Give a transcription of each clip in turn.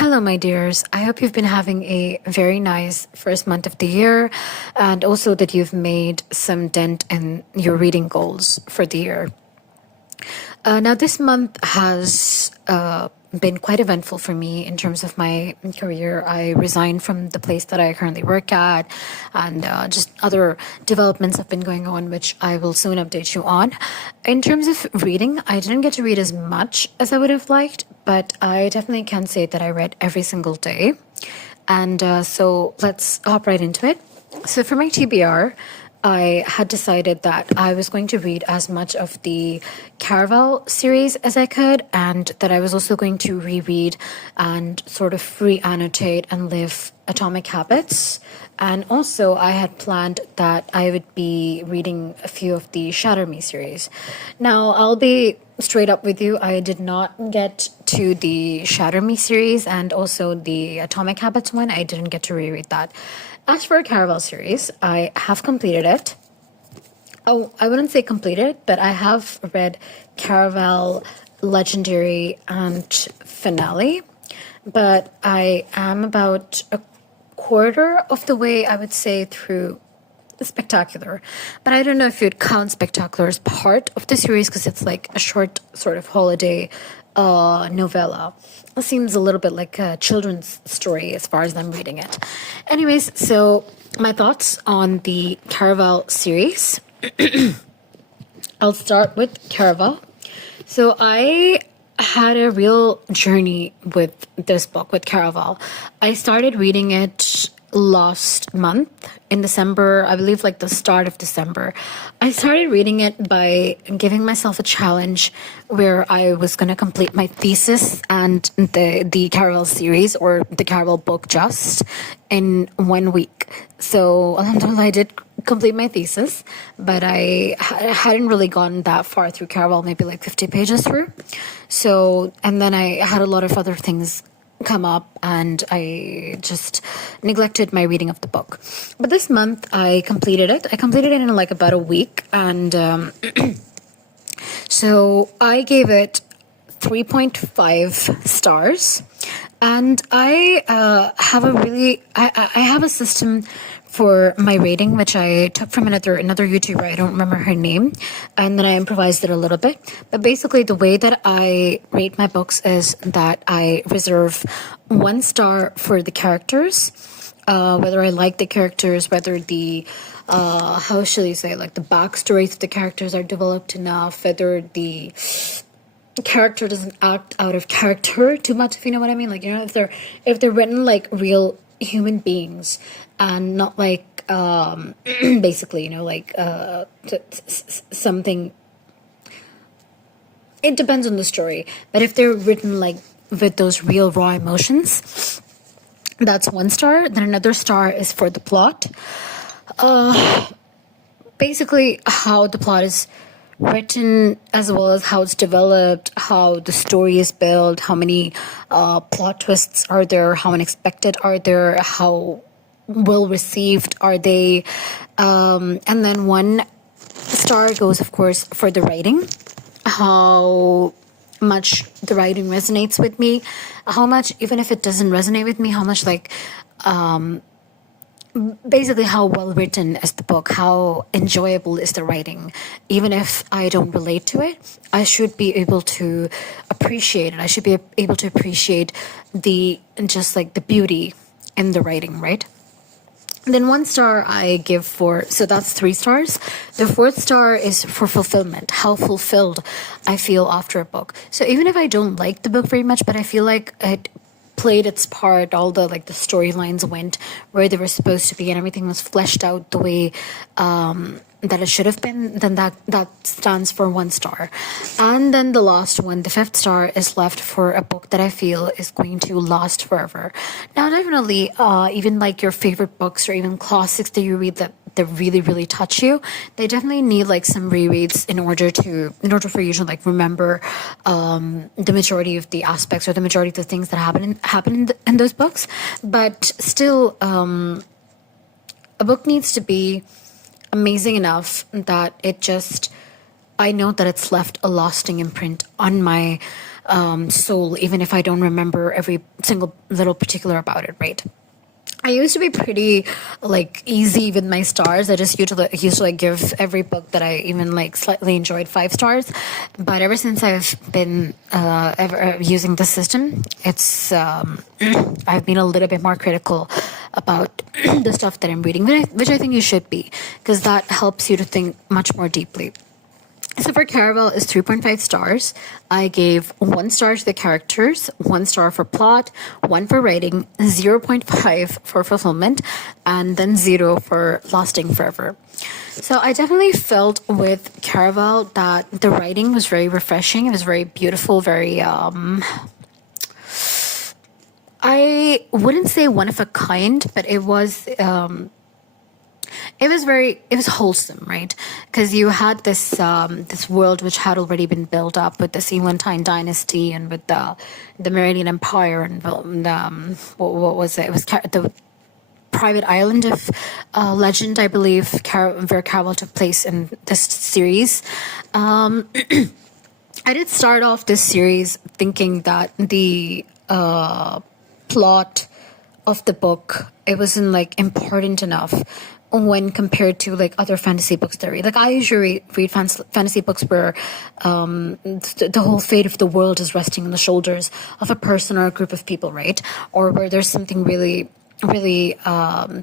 Hello, my dears. I hope you've been having a very nice first month of the year and also that you've made some dent in your reading goals for the year. Now, this month has been quite eventful for me in terms of my career. I resigned from the place that I currently work at, and just other developments have been going on, which I will soon update you on. In terms of reading, I didn't get to read as much as I would have liked, but I definitely can say that I read every single day. And so let's hop right into it. So for my TBR, I had decided that I was going to read as much of the Caraval series as I could, and that I was also going to reread and sort of re-annotate and live Atomic Habits. And also, I had planned that I would be reading a few of the Shatter Me series. Now, I'll be straight up with you. I did not get to the Shatter Me series, and also the Atomic Habits one. I didn't get to reread that. As for a Caraval series, I have completed it. Oh, I wouldn't say completed, but I have read Caraval, Legendary, and Finale. But I am about a quarter of the way, I would say, through Spectacular. But I don't know if you'd count Spectacular as part of the series because it's like a short sort of holiday novella. It seems a little bit like a children's story as far as I'm reading it. Anyways, so my thoughts on the Caraval series. I'll start with Caraval. So I had a real journey with this book, with Caraval. I started reading it last month in December, I believe like the start of December. I started reading it by giving myself a challenge where I was going to complete my thesis and the Caraval series, or the Caraval book, just in 1 week. So alhamdulillah, I did complete my thesis, but I hadn't really gone that far through Caraval, maybe like 50 pages through. So, and then I had a lot of other things come up and I just neglected my reading of the book. But this month I completed it. I completed it in like about a week, and so I gave it 3.5 stars. And I have a really I have a system for my rating, which I took from another YouTuber. I don't remember her name, and then I improvised it a little bit. But basically, the way that I rate my books is that I reserve 1 star for the characters, whether I like the characters, whether the how shall you say, like the backstories of the characters are developed enough, whether the character doesn't act out of character too much, if you know what I mean. Like, you know, if they're written like real human beings and not like basically, you know, like something. It depends on the story, but if they're written like with those real raw emotions, that's 1 star. Then another star is for the plot. Basically how the plot is written, as well as how it's developed, how the story is built, how many plot twists are there, how unexpected are there, how well received are they, and then 1 star goes, of course, for the writing, how much the writing resonates with me, how much, even if it doesn't resonate with me, how much like basically how well written is the book, how enjoyable is the writing. Even if I don't relate to it, I should be able to appreciate it. I should be able to appreciate the just like the beauty in the writing, right? And then 1 star I give for, so that's 3 stars. The 4th star is for fulfillment, how fulfilled I feel after a book. So even if I don't like the book very much, but I feel like it played its part, all the like the storylines went where they were supposed to be and everything was fleshed out the way that it should have been, then that stands for 1 star. And then the last one, the 5th star, is left for a book that I feel is going to last forever. Now, definitely even like your favorite books or even classics that you read that really, really touch you, they definitely need like some rereads in order for you to like remember the majority of the aspects or the majority of the things that happen in those books. But still, a book needs to be amazing enough that it just, I know that it's left a lasting imprint on my soul, even if I don't remember every single little particular about it, right? I used to be pretty like easy with my stars. I just used to like give every book that I even like slightly enjoyed 5 stars. But ever since I've been using this system, it's I've been a little bit more critical about the stuff that I'm reading, which I think you should be, because that helps you to think much more deeply. So for Caraval is 3.5 stars. I gave 1 star to the characters, 1 star for plot, 1 for writing, 0.5 for fulfillment, and then 0 for lasting forever. So I definitely felt with Caraval that the writing was very refreshing. It was very beautiful, very I wouldn't say one of a kind, but it was wholesome, right? Because you had this world which had already been built up with the Seawantine dynasty and with the Meridian Empire and what was it? It was the private island of legend, I believe, where Caraval took place in this series. I did start off this series thinking that the plot of the book, it wasn't like important enough when compared to like other fantasy books that I read. Like I usually read fantasy books where the whole fate of the world is resting on the shoulders of a person or a group of people, right? Or where there's something really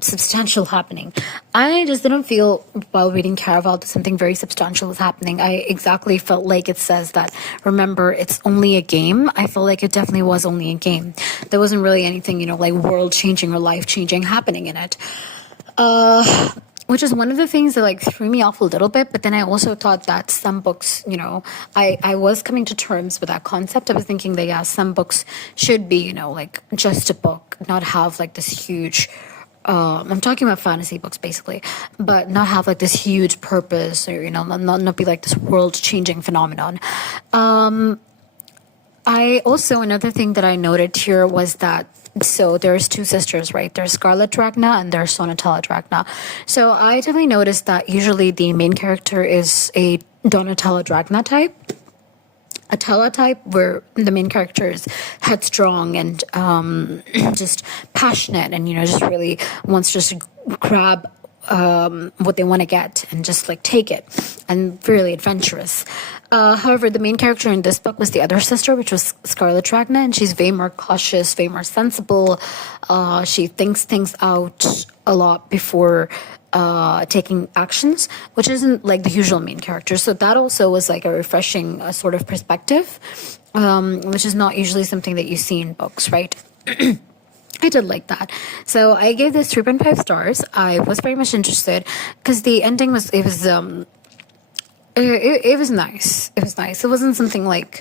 substantial happening. I just didn't feel while reading Caraval that something very substantial was happening. I exactly felt like it says that, remember, it's only a game. I felt like it definitely was only a game. There wasn't really anything, like world changing or life changing happening in it. Which is one of the things that like threw me off a little bit. But then I also thought that some books, I was coming to terms with that concept. I was thinking that, yeah, some books should be, like just a book, not have like this huge, I'm talking about fantasy books basically, but not have like this huge purpose or, not be like this world changing phenomenon. I also, another thing that I noted here was that, so there's 2 sisters, right? There's Scarlet Drachna and there's Donatella Drachna. So I definitely noticed that usually the main character is a Donatella Drachna type. Atella type, where the main character is headstrong and just passionate and, just really wants to just grab what they want to get and just like take it, and really adventurous. However, the main character in this book was the other sister, which was Scarlet Drachna, and she's way more cautious, way more sensible. She thinks things out a lot before taking actions, which isn't like the usual main character. So that also was like a refreshing sort of perspective, which is not usually something that you see in books, right? I did like that. So I gave this 3.5 stars. I was very much interested because the ending was, it was nice. It was nice. It wasn't something like,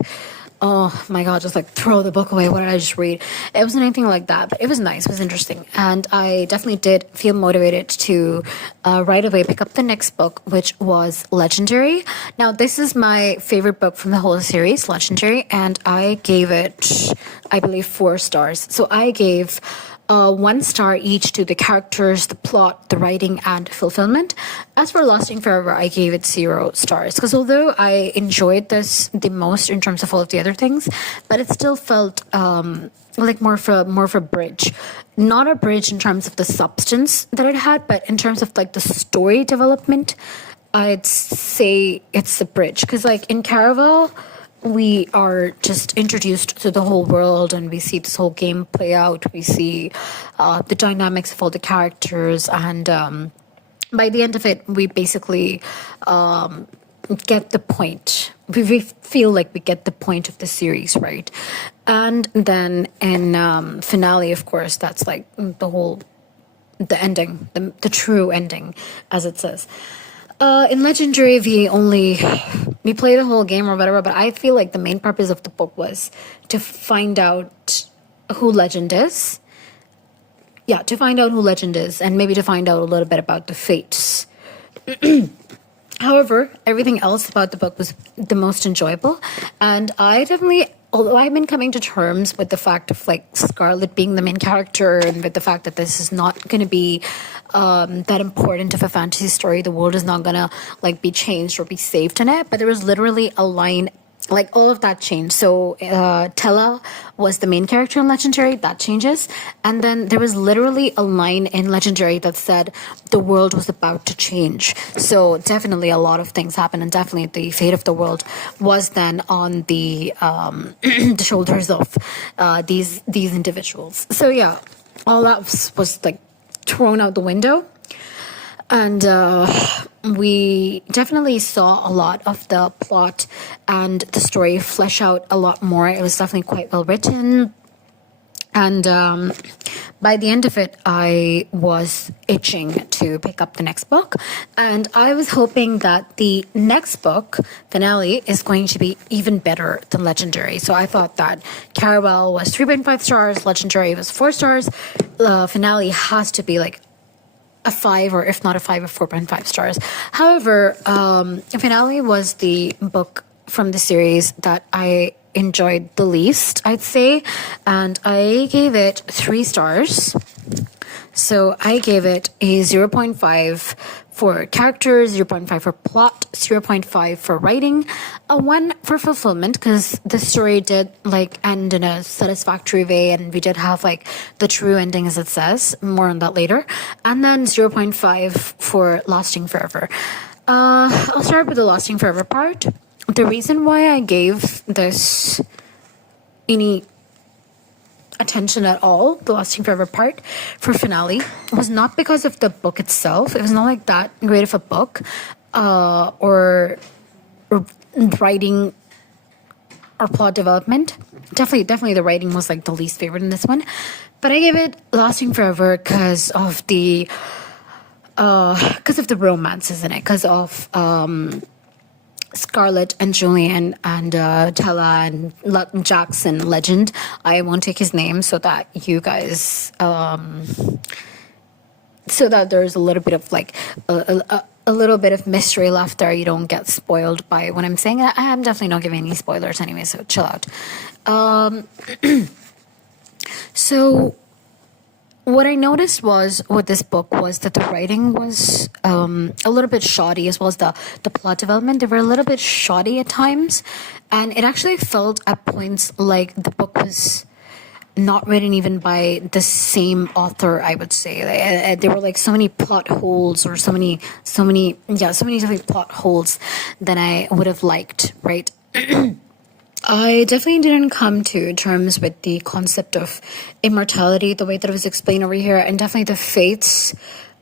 oh my God, just like throw the book away. What did I just read? It wasn't anything like that, but it was nice. It was interesting. And I definitely did feel motivated to right away pick up the next book, which was Legendary. Now, this is my favorite book from the whole series, Legendary, and I gave it, I believe, 4 stars. So I gave 1 star each to the characters, the plot, the writing, and fulfillment. As for Lasting Forever, I gave it 0 stars because although I enjoyed this the most in terms of all of the other things, but it still felt like more of a bridge. Not a bridge in terms of the substance that it had, but in terms of like the story development, I'd say it's a bridge. Because like in Caraval, we are just introduced to the whole world and we see this whole game play out. We see the dynamics of all the characters, and by the end of it, we basically get the point. We feel like we get the point of the series, right? And then in finale, of course, that's like the ending, the true ending, as it says. In Legendary, we play the whole game or whatever, but I feel like the main purpose of the book was to find out who Legend is. Yeah, to find out who Legend is, and maybe to find out a little bit about the fates. However, everything else about the book was the most enjoyable, and I definitely, although I've been coming to terms with the fact of like Scarlet being the main character and with the fact that this is not going to be that important of a fantasy story, the world is not going to like be changed or be saved in it, but there was literally a line like all of that changed. So Tella was the main character in Legendary. That changes. And then there was literally a line in Legendary that said the world was about to change. So definitely a lot of things happened, and definitely the fate of the world was then on the the shoulders of these individuals. So yeah, all that was like thrown out the window. And we definitely saw a lot of the plot and the story flesh out a lot more. It was definitely quite well written. And by the end of it, I was itching to pick up the next book. And I was hoping that the next book, Finale, is going to be even better than Legendary. So I thought that Caraval was 3.5 stars, Legendary was 4 stars. Finale has to be like a 5, or if not a 5, a 4.5 stars. However, Finale was the book from the series that I enjoyed the least, I'd say, and I gave it 3 stars. So I gave it a 0.5 for characters, 0.5 for plot, 0.5 for writing, a 1 for fulfillment, because the story did like end in a satisfactory way, and we did have like the true ending as it says. More on that later. And then 0.5 for lasting forever. I'll start with the lasting forever part. The reason why I gave this any attention at all, the lasting forever part for Finale, was not because of the book itself. It was not like that great of a book, or writing or plot development. Definitely the writing was like the least favorite in this one, but I gave it lasting forever because of the romances in it, because of Scarlett and Julian and Tella and Jackson Legend. I won't take his name so that you guys, so that there's a little bit of like a little bit of mystery left there. You don't get spoiled by what I'm saying. I'm definitely not giving any spoilers anyway, so chill out. So what I noticed was with this book was that the writing was a little bit shoddy, as well as the plot development. They were a little bit shoddy at times, and it actually felt at points like the book was not written even by the same author, I would say. There were like so many plot holes, or so many different plot holes that I would have liked, right? I definitely didn't come to terms with the concept of immortality the way that it was explained over here, and definitely the fates.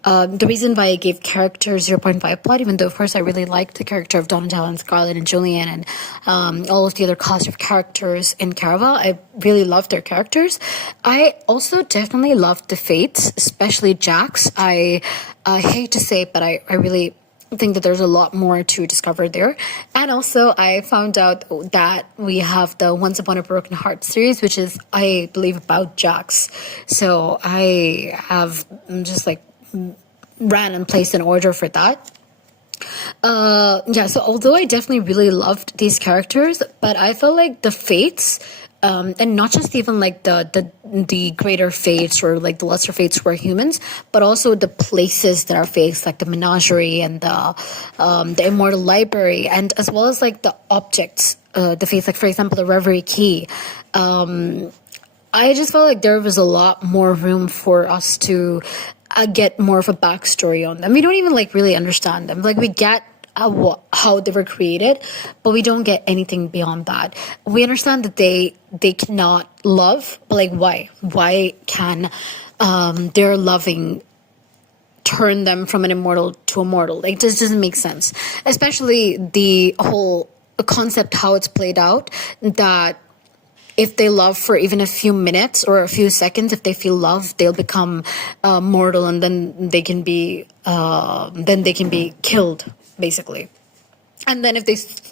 The reason why I gave character 0.5 plot, even though of course I really liked the character of Donatello and Scarlet and Julian and all of the other cast of characters in Caraval, I really loved their characters. I also definitely loved the fates, especially Jax. I hate to say it, but I really think that there's a lot more to discover there. And also I found out that we have the Once Upon a Broken Heart series, which is, I believe, about Jax. So I have just like ran and placed an order for that. So although I definitely really loved these characters, but I felt like the fates, and not just even like the greater fates or like the lesser fates were humans, but also the places that are fates, like the menagerie and the immortal library, and as well as like the objects, the fates, like for example the Reverie Key. I just felt like there was a lot more room for us to get more of a backstory on them. We don't even like really understand them. Like we get how they were created, but we don't get anything beyond that. We understand that they cannot love, but like why can their loving turn them from an immortal to a mortal? Like this doesn't make sense, especially the whole concept, how it's played out, that if they love for even a few minutes or a few seconds, if they feel love, they'll become mortal, and then they can be killed, basically. And then if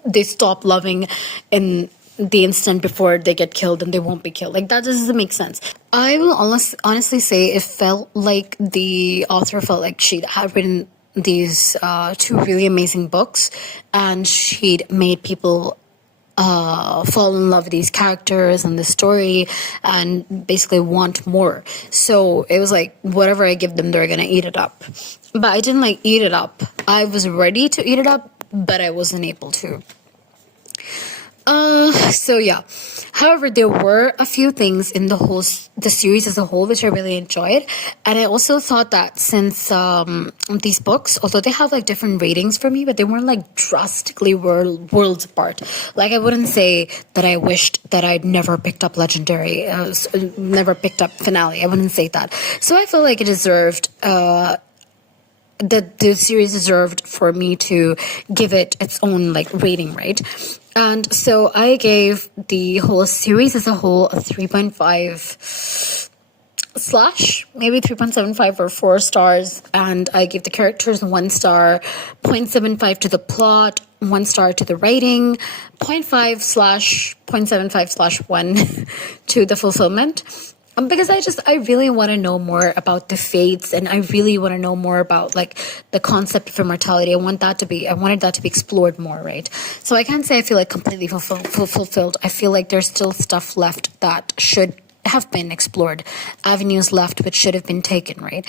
they stop loving in the instant before they get killed, then they won't be killed. Like that doesn't make sense. I will honestly say it felt like the author felt like she had written these 2 really amazing books, and she'd made people fall in love with these characters and the story and basically want more. So it was like whatever I give them, they're gonna eat it up. But I didn't like eat it up. I was ready to eat it up, but I wasn't able to. So yeah. However, there were a few things in the series as a whole which I really enjoyed, and I also thought that since these books, although they have like different ratings for me, but they weren't like drastically worlds apart. Like I wouldn't say that I wished that I'd never picked up Legendary, never picked up Finale. I wouldn't say that. So I feel like it deserved. That the series deserved for me to give it its own like rating, right? And so I gave the whole series as a whole a 3.5 slash maybe 3.75 or 4 stars, and I gave the characters 1 star, 0.75 to the plot, 1 star to the writing, zero point 0.5 slash 0.75 slash 1 to the fulfillment. Because I really want to know more about the fates, and I really want to know more about like the concept of immortality. I wanted that to be explored more, right? So I can't say I feel like completely fulfilled. I feel like there's still stuff left that should have been explored, avenues left which should have been taken, right?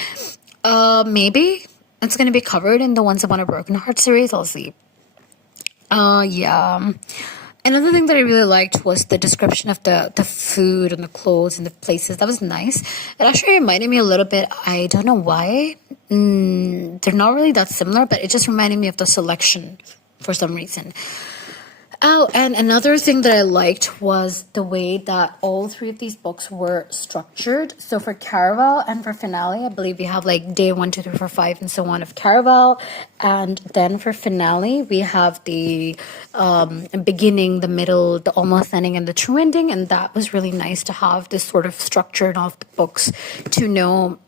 Maybe it's gonna be covered in the Once Upon a Broken Heart series. I'll see. Yeah. Another thing that I really liked was the description of the food and the clothes and the places. That was nice. It actually reminded me a little bit, I don't know why. They're not really that similar, but it just reminded me of the selection for some reason. Oh, and another thing that I liked was the way that all three of these books were structured. So for Caraval and for Finale, I believe we have like day 1, 2, 3, 4, 5, and so on of Caraval. And then for Finale, we have the beginning, the middle, the almost ending, and the true ending. And that was really nice to have this sort of structure in all of the books to know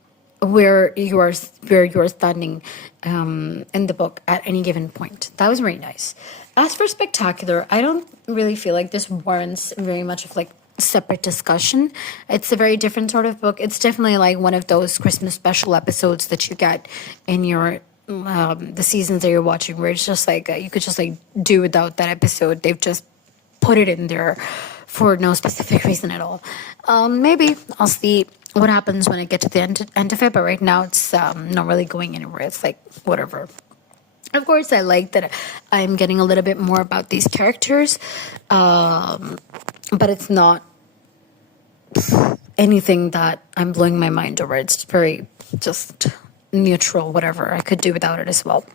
where you're standing in the book at any given point. That was very nice. As for Spectacular, I don't really feel like this warrants very much of like separate discussion. It's a very different sort of book. It's definitely like one of those Christmas special episodes that you get in your the seasons that you're watching, where it's just like you could just like do without that episode. They've just put it in there for no specific reason at all. Maybe I'll see what happens when I get to the end of it, but right now it's not really going anywhere. It's like whatever. Of course, I like that I'm getting a little bit more about these characters, but it's not anything that I'm blowing my mind over. It's very just neutral, whatever. I could do without it as well.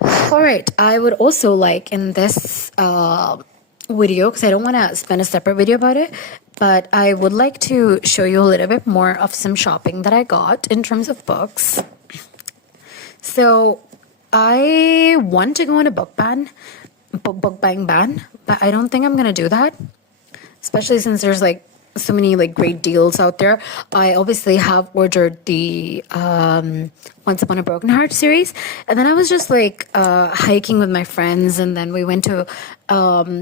All right, I would also like in this video, because I don't want to spend a separate video about it, but I would like to show you a little bit more of some shopping that I got in terms of books. So I want to go on a book buying ban, but I don't think I'm gonna do that, especially since there's like so many like great deals out there. I obviously have ordered the Once Upon a Broken Heart series, and then I was just like hiking with my friends, and then we went to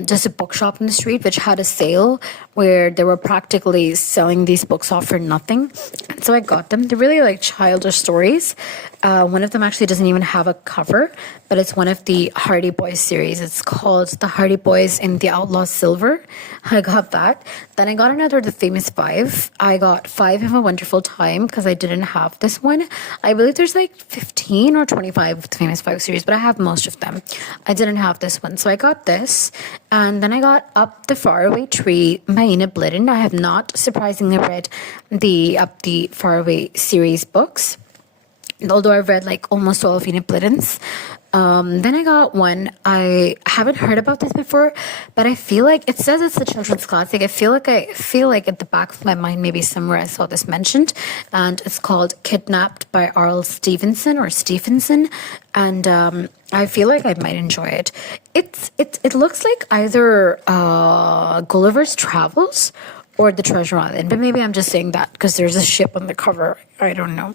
just a bookshop in the street which had a sale where they were practically selling these books off for nothing. And so I got them. They're really like childish stories. One of them actually doesn't even have a cover, but it's one of the Hardy Boys series. It's called The Hardy Boys in the Outlaw Silver. I got that. Then I got another, The Famous Five. I got Five of a Wonderful Time because I didn't have this one. I believe there's like 15 or 25 of the Famous Five series, but I have most of them. I didn't have this one. So I got this. And then I got Up the Faraway Tree by Enid Blyton. I have not surprisingly read the Up the Faraway series books, although I've read like almost all of Enid Blyton's. Then I got one. I haven't heard about this before, but I feel like it says it's a children's classic. I feel like at the back of my mind, maybe somewhere I saw this mentioned, and it's called Kidnapped by R.L. Stevenson. And I feel like I might enjoy it. It looks like either Gulliver's Travels or The Treasure Island, but maybe I'm just saying that because there's a ship on the cover. I don't know.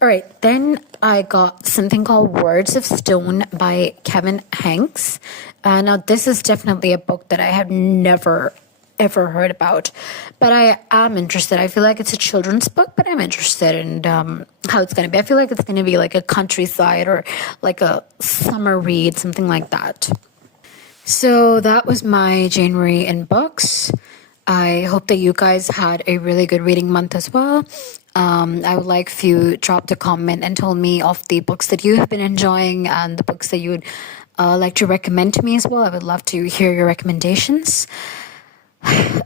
All right, then I got something called Words of Stone by Kevin Hanks. Now, this is definitely a book that I have never ever heard about, but I am interested. I feel like it's a children's book, but I'm interested in how it's going to be. I feel like it's going to be like a countryside or like a summer read, something like that. So that was my January in books. I hope that you guys had a really good reading month as well. I would like if you dropped a comment and told me of the books that you have been enjoying and the books that you would like to recommend to me as well. I would love to hear your recommendations.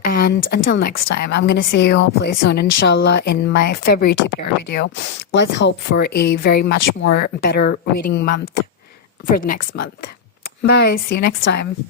And until next time, I'm going to see you hopefully soon, inshallah, in my February TPR video. Let's hope for a very much more better reading month for the next month. Bye. See you next time.